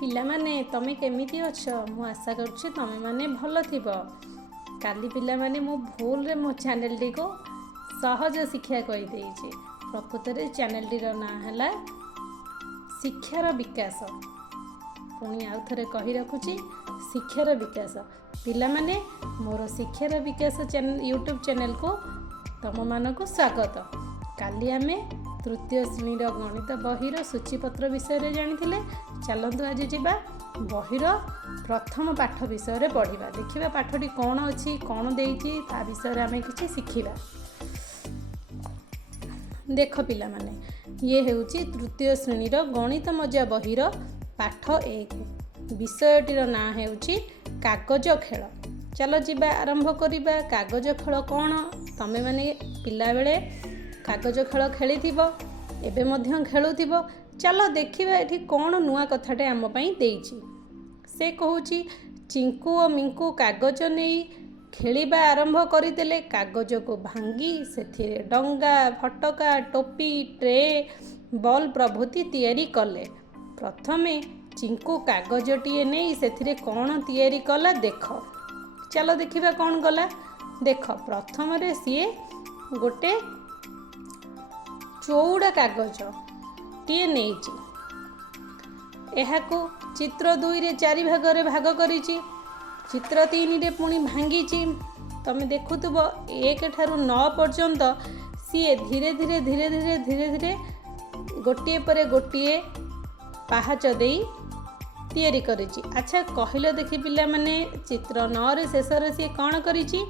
ପିଲାମାନେ ତମେ କେମିତି ଅଛ? ମୁଁ ଆଶା କରୁଛି ତମେମାନେ ଭଲ ଥିବ। କାଲି ପିଲାମାନେ ମୁଁ ଭୁଲରେ ମୋ ଚ୍ୟାନେଲଟିକୁ ସହଜ ଶିକ୍ଷା କହିଦେଇଛି। ପ୍ରକୃତରେ ଚ୍ୟାନେଲଟିର ନାଁ ହେଲା ଶିକ୍ଷାର ବିକାଶ। ପୁଣି ଆଉ ଥରେ କହି ରଖୁଛି, ଶିକ୍ଷାର ବିକାଶ। ପିଲାମାନେ, ମୋର ଶିକ୍ଷାର ବିକାଶ ୟୁଟ୍ୟୁବ୍ ଚ୍ୟାନେଲକୁ ତମମାନଙ୍କୁ ସ୍ୱାଗତ। କାଲି ଆମେ ତୃତୀୟ ଶ୍ରେଣୀର ଗଣିତ ବହିର ସୂଚୀପତ୍ର ବିଷୟରେ ଜାଣିଥିଲେ। ଚାଲନ୍ତୁ ଆଜି ଯିବା ବହିର ପ୍ରଥମ ପାଠ ବିଷୟରେ ପଢ଼ିବା। ଦେଖିବା ପାଠଟି କ'ଣ ଅଛି, କ'ଣ ଦେଇଛି, ତା ବିଷୟରେ ଆମେ କିଛି ଶିଖିବା। ଦେଖ ପିଲାମାନେ, ଇଏ ହେଉଛି ତୃତୀୟ ଶ୍ରେଣୀର ଗଣିତ ମଜା ବହିର ପାଠ 1। ବିଷୟଟିର ନାଁ ହେଉଛି କାଗଜ ଖେଳ। ଚାଲ ଯିବା ଆରମ୍ଭ କରିବା। କାଗଜ ଖେଳ କ'ଣ? ତମେମାନେ ପିଲାବେଳେ କାଗଜ ଖେଳ ଖେଳିଥିବ, ଏବେ ମଧ୍ୟ ଖେଳୁଥିବ। ଚାଲ ଦେଖିବା ଏଠି କ'ଣ ନୂଆ କଥାଟେ ଆମ ପାଇଁ ଦେଇଛି। ସେ କହୁଛି, ଚିଙ୍କୁ ଓ ମିଙ୍କୁ କାଗଜ ନେଇ ଖେଳିବା ଆରମ୍ଭ କରିଦେଲେ। କାଗଜକୁ ଭାଙ୍ଗି ସେଥିରେ ଡଙ୍ଗା, ଫଟକା, ଟୋପି, ଟ୍ରେ, ବଲ୍ ପ୍ରଭୃତି ତିଆରି କଲେ। ପ୍ରଥମେ ଚିଙ୍କୁ କାଗଜଟିଏ ନେଇ ସେଥିରେ କ'ଣ ତିଆରି କଲା ଦେଖ। ଚାଲ ଦେଖିବା କ'ଣ କଲା। ଦେଖ, ପ୍ରଥମରେ ସିଏ ଗୋଟେ ଚଉଡ଼ା କାଗଜଟିଏ ନେଇଛି। ଏହାକୁ ଚିତ୍ର 2ରେ 4 ଭାଗରେ ଭାଗ କରିଛି। ଚିତ୍ର 3ରେ ପୁଣି ଭାଙ୍ଗିଛି। ତମେ ଦେଖୁଥିବ 1 ଠାରୁ 9 ପର୍ଯ୍ୟନ୍ତ ସିଏ ଧୀରେ ଧୀରେ ଗୋଟିଏ ପରେ ଗୋଟିଏ ପାହାଚ ଦେଇ ତିଆରି କରିଛି। ଆଚ୍ଛା କହିଲ ଦେଖି ପିଲାମାନେ, ଚିତ୍ର 9ରେ ଶେଷରେ ସିଏ କ'ଣ କରିଛି?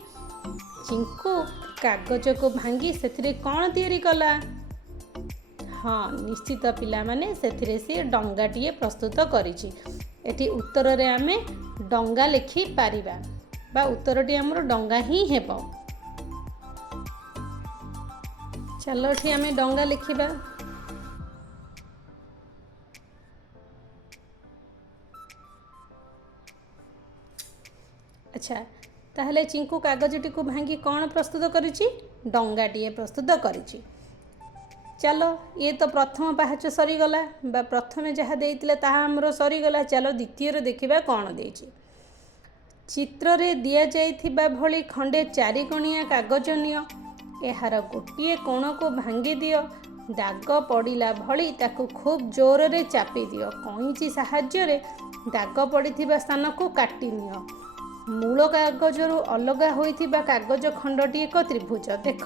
ଚିଙ୍କୁ କାଗଜକୁ ଭାଙ୍ଗି ସେଥିରେ କ'ଣ ତିଆରି କଲା? ହଁ, ନିଶ୍ଚିତ ପିଲାମାନେ, ସେଥିରେ ସିଏ ଡଙ୍ଗାଟିଏ ପ୍ରସ୍ତୁତ କରିଛି। ଏଠି ଉତ୍ତରରେ ଆମେ ଡଙ୍ଗା ଲେଖିପାରିବା, ବା ଉତ୍ତରଟି ଆମର ଡଙ୍ଗା ହିଁ ହେବ। ଚାଲ ଏଠି ଆମେ ଡଙ୍ଗା ଲେଖିବା। ଆଚ୍ଛା, ତାହେଲେ ଚିଙ୍କୁ କାଗଜଟିକୁ ଭାଙ୍ଗି କ'ଣ ପ୍ରସ୍ତୁତ କରିଛି? ଡଙ୍ଗାଟିଏ ପ୍ରସ୍ତୁତ କରିଛି। ଚାଲ, ଇଏ ତ ପ୍ରଥମ ପାହାଚ ସରିଗଲା, ବା ପ୍ରଥମେ ଯାହା ଦେଇଥିଲେ ତାହା ଆମର ସରିଗଲା। ଚାଲ ଦ୍ୱିତୀୟରେ ଦେଖିବା କ'ଣ ଦେଇଛି। ଚିତ୍ରରେ ଦିଆଯାଇଥିବା ଭଳି ଖଣ୍ଡେ 4 କୋଣିଆ କାଗଜ ନିଅ। ଏହାର ଗୋଟିଏ କୋଣକୁ ଭାଙ୍ଗି ଦିଅ। ଦାଗ ପଡ଼ିଲା ଭଳି ତାକୁ ଖୁବ୍ ଜୋରରେ ଚାପି ଦିଅ। କଇଁଚି ସାହାଯ୍ୟରେ ଦାଗ ପଡ଼ିଥିବା ସ୍ଥାନକୁ କାଟି ନିଅ। ମୂଳ କାଗଜରୁ ଅଲଗା ହୋଇଥିବା କାଗଜ ଖଣ୍ଡଟି ଏକ ତ୍ରିଭୁଜ। ଦେଖ,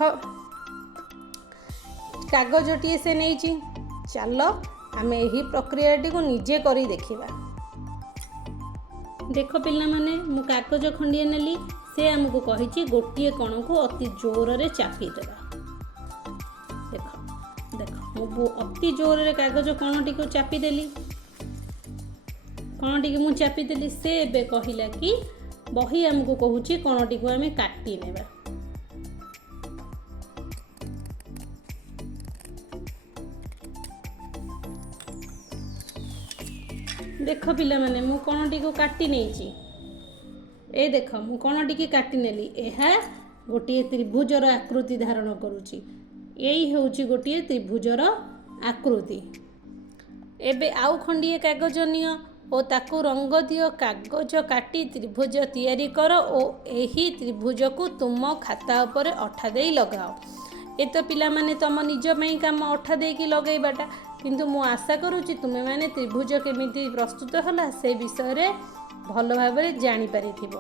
କାଗଜଟିଏ ସେ ନେଇଛି। ଚାଲ ଆମେ ଏହି ପ୍ରକ୍ରିୟାଟିକୁ ନିଜେ କରି ଦେଖିବା। ଦେଖ ପିଲାମାନେ, ମୁଁ କାଗଜ ଖଣ୍ଡିଏ ନେଲି। ସେ ଆମକୁ କହିଛି ଗୋଟିଏ କୋଣକୁ ଅତି ଜୋରରେ ଚାପି ଦେବା। ଦେଖ, ମୁଁ ଅତି ଜୋରରେ କାଗଜ କୋଣଟିକୁ ଚାପିଦେଲି। କୋଣଟିକୁ ମୁଁ ଚାପିଦେଲି। ସେ ଏବେ କହିଲା କି ବହି ଆମକୁ କହୁଛି କୋଣଟିକୁ ଆମେ କାଟି ନେବା। ଦେଖ ପିଲାମାନେ, ମୁଁ କୋଣଟିକୁ କାଟି ନେଇଛି। ଦେଖ, ମୁଁ କୋଣଟିକୁ କାଟି ନେଲି। ଏହା ଗୋଟିଏ ତ୍ରିଭୁଜର ଆକୃତି ଧାରଣ କରୁଛି। ଏଇ ହେଉଛି ଗୋଟିଏ ତ୍ରିଭୁଜର ଆକୃତି। ଏବେ ଆଉ ଖଣ୍ଡିଏ କାଗଜ ନିଅ ଓ ତାକୁ ରଙ୍ଗ ଦିଅ। କାଗଜ କାଟି ତ୍ରିଭୁଜ ତିଆରି କର ଓ ଏହି ତ୍ରିଭୁଜକୁ ତୁମ ଖାତା ଉପରେ ଅଠା ଦେଇ ଲଗାଅ। ଏ ତ ପିଲାମାନେ ତମ ନିଜ ପାଇଁ କାମ, ଅଠା ଦେଇକି ଲଗାଇବାଟା। କିନ୍ତୁ ମୁଁ ଆଶା କରୁଛି ତୁମେମାନେ ତ୍ରିଭୁଜ କେମିତି ପ୍ରସ୍ତୁତ ହେଲା ସେ ବିଷୟରେ ଭଲ ଭାବରେ ଜାଣିପାରିଥିବ।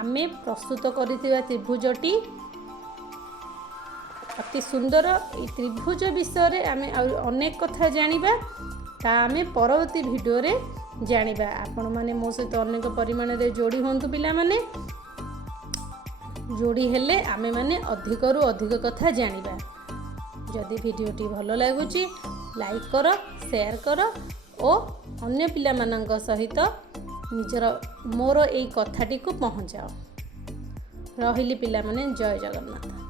ଆମେ ପ୍ରସ୍ତୁତ କରିଥିବା ତ୍ରିଭୁଜଟି ଅତି ସୁନ୍ଦର। ଏହି ତ୍ରିଭୁଜ ବିଷୟରେ ଆମେ ଆଉ ଅନେକ କଥା ଜାଣିବା। ତା ଆମେ ପରବର୍ତ୍ତୀ ଭିଡ଼ିଓରେ ଜାଣିବା। ଆପଣମାନେ ମୋ ସହିତ ଅନେକ ପରିମାଣରେ ଯୋଡ଼ି ହୁଅନ୍ତୁ ପିଲାମାନେ। ଯୋଡ଼ି ହେଲେ ଆମେମାନେ ଅଧିକରୁ ଅଧିକ କଥା ଜାଣିବା। ଯଦି ଭିଡ଼ିଓଟି ଭଲ ଲାଗୁଛି ଲାଇକ୍ କର, ସେୟାର କର ଓ ଅନ୍ୟ ପିଲାମାନଙ୍କ ସହିତ ମୋର ଏଇ କଥାଟିକୁ ପହଞ୍ଚାଅ। ରହିଲି ପିଲାମାନେ, ଜୟ ଜଗନ୍ନାଥ।